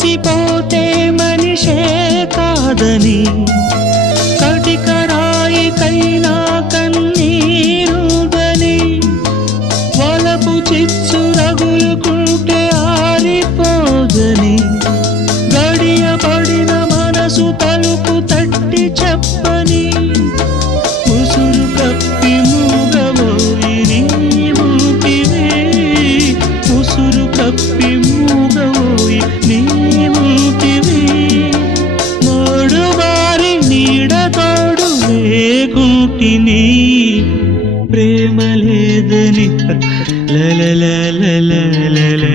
మాసిపోతే మనిషే కాదని కటికరాయికైనా కన్నీరుదని వలపు చిచ్చు రగులుకుంటే ఆరిపోదని గడియ పడిన మనసు తలుపు తట్టి చెప్పని ఉసురు కప్పి మూగబోయి నీవుటివే ఉసురు కప్పి మూగబోయి నీవుటివే మోడు బారి నీడ తోడు లేకుంటిని ప్రేమ లేదని లలలలలలలే